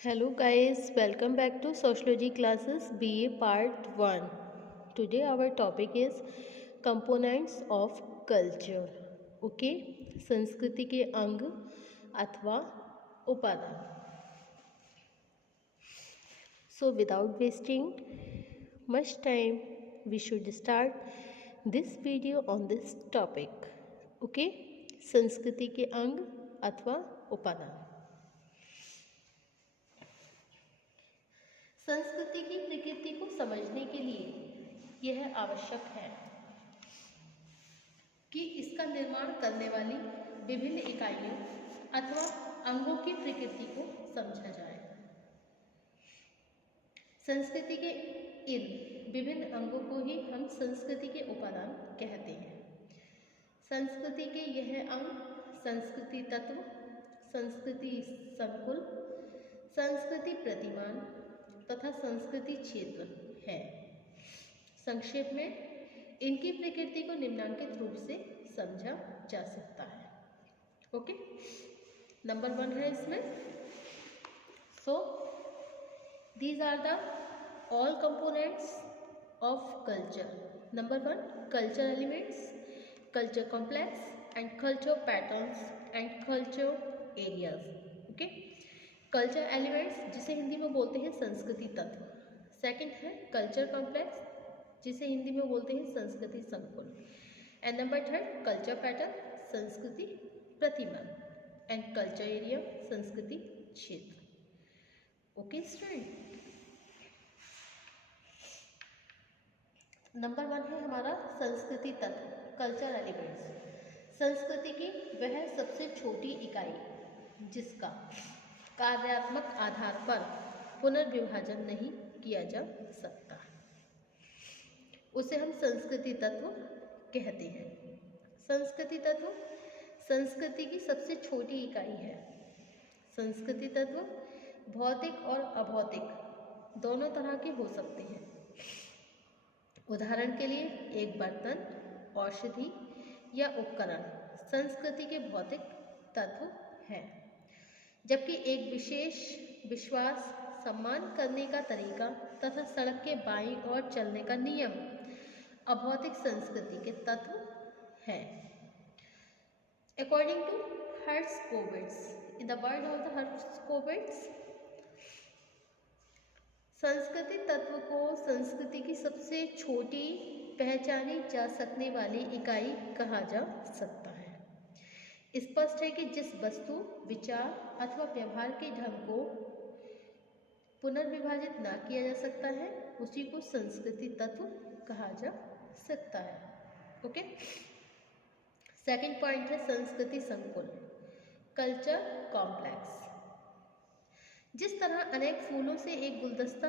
Hello guys, welcome back to Sociology classes BA Part 1. Today our topic is components of culture. Okay, संस्कृति के अंग अथवा उपादान. So without wasting much time, we should start this video on this topic. Okay, संस्कृति के अंग अथवा उपादान. संस्कृति की प्रकृति को समझने के लिए यह आवश्यक है कि इसका निर्माण करने वाली विभिन्न इकाइयों अथवा अंगों की प्रकृति को समझा जाए. संस्कृति के इन विभिन्न अंगों को ही हम संस्कृति के उपादान कहते हैं. संस्कृति के यह अंग संस्कृति तत्व, संस्कृति संकुल, संस्कृति प्रतिमान तथा संस्कृति क्षेत्र है. संक्षेप में इनकी प्रकृति को निम्नांकित रूप से समझा जा सकता है. ओके, नंबर 1 है इसमें. So these are the all components of culture. Number 1, culture elements, culture complex and culture patterns and culture areas. Okay, culture elements जिसे हिंदी में बोलते हैं संस्कृति तत्व. सेकंड है कल्चर कॉम्प्लेक्स जिसे हिंदी में बोलते हैं संस्कृति संकुल. एंड नंबर 3 कल्चर पैटर्न, संस्कृति प्रतिमान एंड कल्चर एरिया, संस्कृति क्षेत्र. ओके स्टूडेंट, नंबर 1 है हमारा संस्कृति तत्व, कल्चर एलिमेंट्स. संस्कृति की वह सबसे छोटी इकाई जिसका कार्यात्मक आधार पर पुनर्विभाजन नहीं किया जा सकता, उसे हम संस्कृति तत्व कहते हैं. संस्कृति तत्व संस्कृति की सबसे छोटी इकाई है. संस्कृति तत्व भौतिक और अभौतिक दोनों तरह के हो सकते हैं. उदाहरण के लिए एक बर्तन, औषधि या उपकरण संस्कृति के भौतिक तत्व है, जबकि एक विशेष विश्वास, सम्मान करने का तरीका तथा सड़क के बाईं ओर चलने का नियम अभौतिक संस्कृति के तत्व है. According to Herskovits, in the word of the Herskovits, संस्कृति तत्व को संस्कृति की सबसे छोटी पहचानी जा सकने वाली इकाई कहा जा सकता है. स्पष्ट है कि जिस वस्तु, विचार अथवा व्यवहार के ढंग को पुनर्विभाजित ना किया जा सकता है उसी को संस्कृति तत्व कहा जा सकता है. ओके, सेकंड पॉइंट है संस्कृति संकुल, कल्चर कॉम्प्लेक्स. जिस तरह अनेक फूलों से एक गुलदस्ता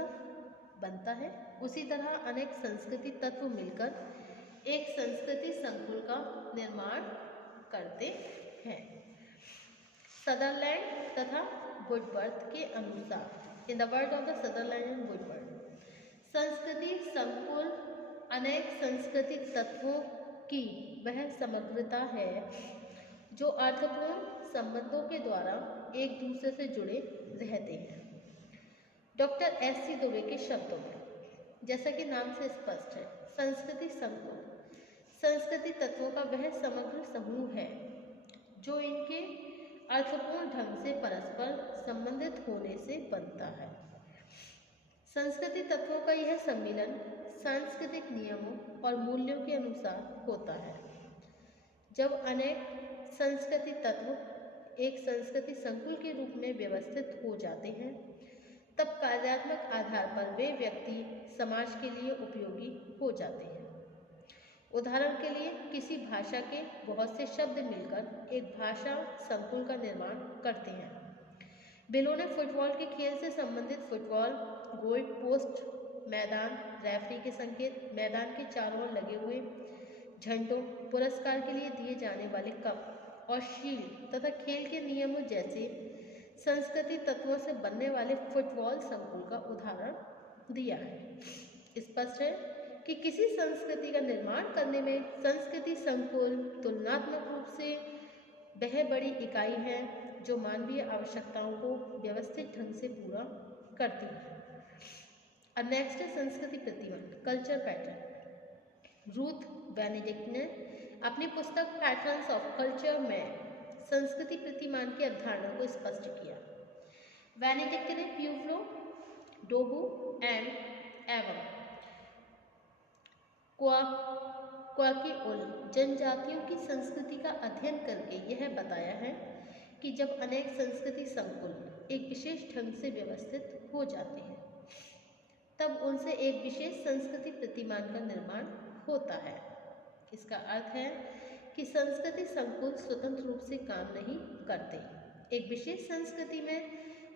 बनता है, उसी तरह अनेक संस्कृति तत्व मिलकर एक संस्कृति संकुल का निर्माण करते हैं. सदरलैंड तथा वुडवर्थ के अनुसार, इन the word of the Sutherland and Woodworth, संस्कृति संकुल अनेक सांस्कृतिक तत्वों की वह समग्रता है जो अर्थपूर्ण संबंधों के द्वारा एक दूसरे से जुड़े रहते हैं. Doctor SC. दुबे के शब्दों में, जैसा कि नाम से स्पष्ट है, संस्कृति संकुल संस्कृति तत्वों का वह समग्र समूह है जो इनके अर्थपूर्ण ढंग से परस्पर संबंधित होने से बनता है. संस्कृति तत्वों का यह सम्मिलन सांस्कृतिक नियमों और मूल्यों के अनुसार होता है. जब अनेक संस्कृति तत्व एक संस्कृति संकुल के रूप में व्यवस्थित हो जाते हैं, तब कार्यात्मक आधार पर वे व्यक्ति समाज के लिए उपयोगी हो जाते हैं. उदाहरण के लिए किसी भाषा के बहुत से शब्द मिलकर एक भाषा संकुल का निर्माण करते हैं. बिलोने फुटबॉल के खेल से संबंधित फुटबॉल, गोल पोस्ट, मैदान, रेफरी के संकेत, मैदान के चारों ओर लगे हुए झंडों, पुरस्कार के लिए दिए जाने वाले कप और शील्ड तथा खेल के नियमों जैसे संस्कृति तत्वों से बनने वाले फुटबॉल संकुल का उदाहरण दिया है. स्पष्ट है कि किसी संस्कृति का निर्माण करने में संस्कृति संकुल तुलनात्मक रूप से वह बड़ी इकाई है जो मानवीय आवश्यकताओं को व्यवस्थित ढंग से पूरा करती है। अब नेक्स्ट है संस्कृति प्रतिमान, कल्चर पैटर्न। रूथ बेनेडिक्ट ने अपनी पुस्तक पैटर्न्स ऑफ कल्चर में संस्कृति प्रतिमान की अवधारणा को स्पष्ट किया। बेनेडिक्ट ने प्यूब्लो, डोबू एंड एवं क्वाकिउल जनजातियों की संस्कृति का अध्ययन करके यह बताया है कि जब अनेक संस्कृति संकुल एक विशेष ढंग से व्यवस्थित हो जाते हैं तब उनसे एक विशेष संस्कृति प्रतिमान का निर्माण होता है। इसका अर्थ है कि संस्कृति संकुल स्वतंत्र रूप से काम नहीं करते। एक विशेष संस्कृति में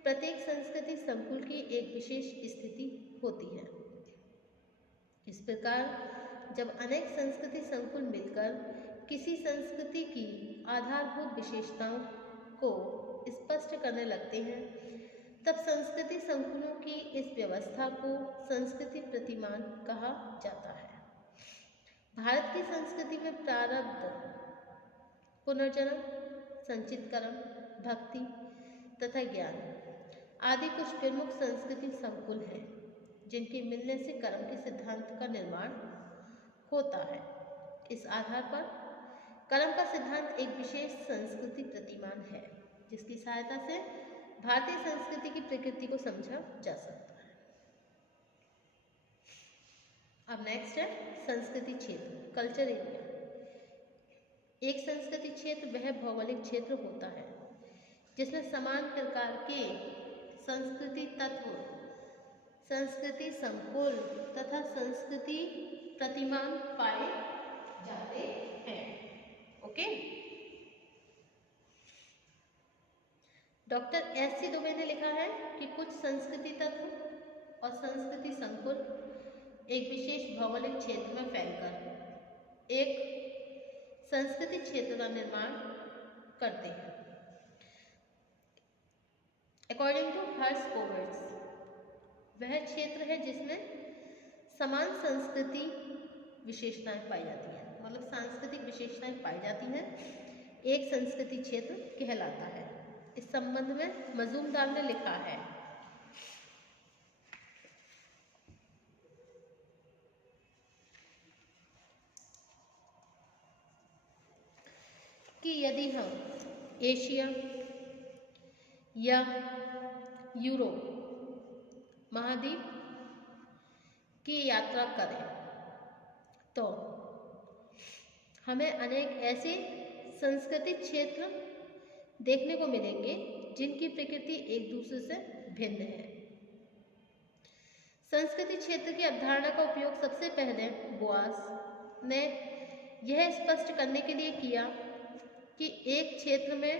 प्रत्येक संस्कृति संकुल की एक विशेष स्थिति होती है। इस प्रकार जब अनेक संस्कृति संकुल मिलकर किसी संस्कृति की आधारभूत विशेषताओं को स्पष्ट करने लगते हैं तब संस्कृति संकुलों की इस व्यवस्था को संस्कृति प्रतिमान कहा जाता है। भारत की संस्कृति में प्रारब्ध, पुनर्जन्म, संचितकर्म, भक्ति तथा ज्ञान आदि कुछ प्रमुख संस्कृति संकुल हैं जिनके मिलने से कर्म के सिद्धांत का निर्माण होता है। इस आधार पर कर्म का सिद्धांत एक विशेष संस्कृति प्रतिमान है जिसकी सहायता से भारतीय संस्कृति की प्रकृति को समझा जा सकता है। अब नेक्स्ट है संस्कृति क्षेत्र, कल्चर एरिया। एक संस्कृति क्षेत्र वह भौगोलिक क्षेत्र होता है जिसमें समान प्रकार के संस्कृति तत्व, संस्कृति संकुल तथा संस्कृति प्रतिमान पाए जाते हैं। Okay, doctor SC. दुबे ने लिखा है कि कुछ संस्कृति तत्व और संस्कृति संकुल एक विशेष भौगोलिक क्षेत्र में फैलकर एक संस्कृति क्षेत्र का निर्माण करते हैं। अकॉर्डिंग टू हर्ट्ज-कोविट्ज, वह क्षेत्र है जिसमें समान संस्कृति विशेषताएं पाई जाती हैं, मतलब सांस्कृतिक विशेषताएं पाई जाती हैं, एक संस्कृति क्षेत्र कहलाता है। इस संबंध में मजूमदार ने लिखा है कि यदि हम एशिया या यूरोप महाद्वीप की यात्रा करें तो हमें अनेक ऐसे सांस्कृतिक क्षेत्र देखने को मिलेंगे जिनकी प्रकृति एक दूसरे से भिन्न है। संस्कृति क्षेत्र की अवधारणा का उपयोग सबसे पहले बोआस ने यह स्पष्ट करने के लिए किया कि एक क्षेत्र में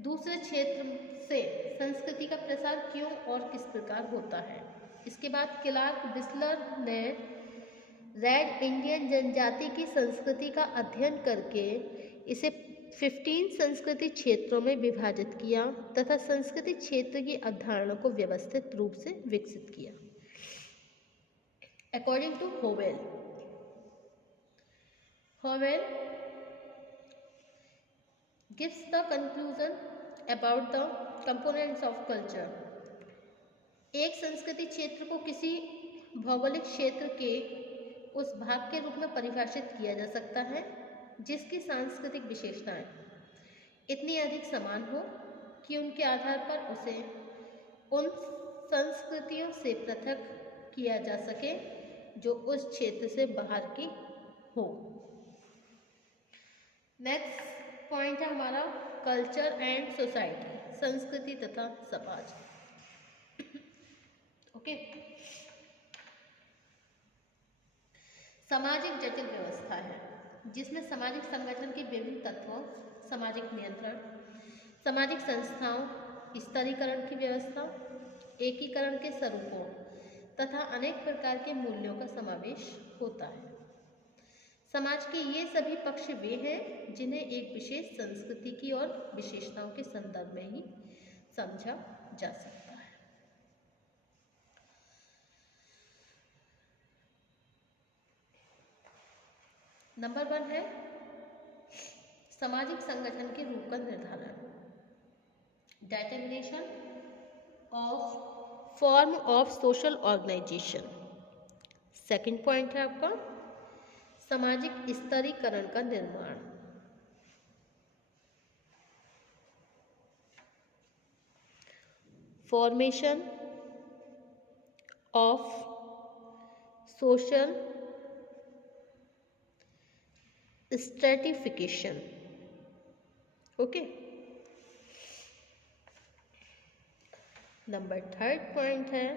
दूसरे क्षेत्र से संस्कृति का प्रसार क्यों और किस प्रकार होता है। इसके बाद क्लार्क विस्लर ने रेड इंडियन जनजाति की संस्कृति का अध्ययन करके इसे 15 संस्कृति क्षेत्रों में विभाजित किया तथा संस्कृति क्षेत्र की अवधारणा को व्यवस्थित रूप से विकसित किया। According to Howell gives the conclusion about the components of culture. एक संस्कृति क्षेत्र को किसी भौगोलिक क्षेत्र के उस भाग के रूप में परिभाषित किया जा सकता है जिसकी सांस्कृतिक विशेषताएं इतनी अधिक समान हो कि उनके आधार पर उसे उन संस्कृतियों से पृथक किया जा सके जो उस क्षेत्र से बाहर की हो। नेक्स्ट पॉइंट है हमारा कल्चर एंड सोसाइटी, संस्कृति तथा समाज। ओके, सामाजिक जटिल व्यवस्था है जिसमें सामाजिक संगठन के विभिन्न तत्वों, सामाजिक नियंत्रण, सामाजिक संस्थाओं, स्तरीकरण की व्यवस्था, एकीकरण के स्वरूपों तथा अनेक प्रकार के मूल्यों का समावेश होता है। समाज के ये सभी पक्ष वे हैं जिन्हें एक विशेष संस्कृति की और विशेषताओं के संदर्भ में ही समझा जा सकता है। नंबर 1 है सामाजिक संगठन के रूप का निर्धारण। Determination of form of social organization. Second point है आपका सामाजिक स्तरीकरण का निर्माण। Formation of social stratification. Okay. Number third point है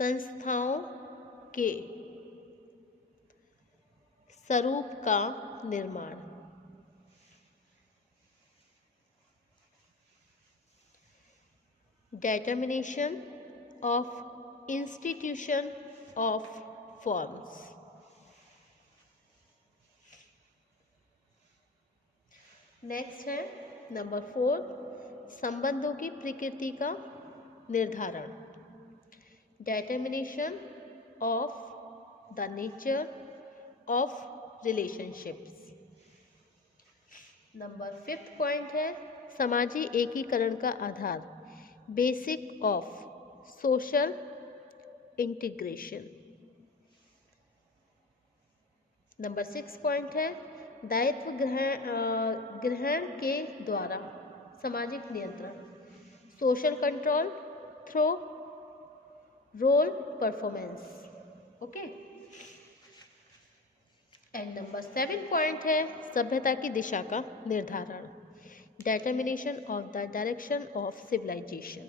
संस्थाओं के स्वरूप का निर्माण। Determination of institution of forms. Next है नंबर 4 संबंधों की प्रकृति का निर्धारण। Determination of the nature of relationships. Number 5 point है समाजी एकीकरण का आधार। Basic of social integration. Number 6 point है दायित्व ग्रहण के द्वारा सामाजिक नियंत्रण। Social control through role performance. Okay. And number 7 point है सभ्यता की दिशा का निर्धारण। Determination of the direction of civilisation.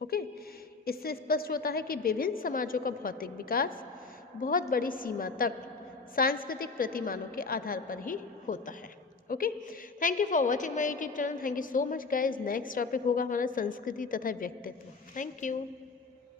Okay. इससे स्पष्ट होता है कि विभिन्न समाजों का भौतिक विकास बहुत बड़ी सीमा तक सांस्कृतिक प्रतिमानों के आधार पर ही होता है। Okay. Thank you for watching my YouTube channel. Thank you so much guys. Next topic होगा हमारा संस्कृति तथा व्यक्तित्व। Thank you.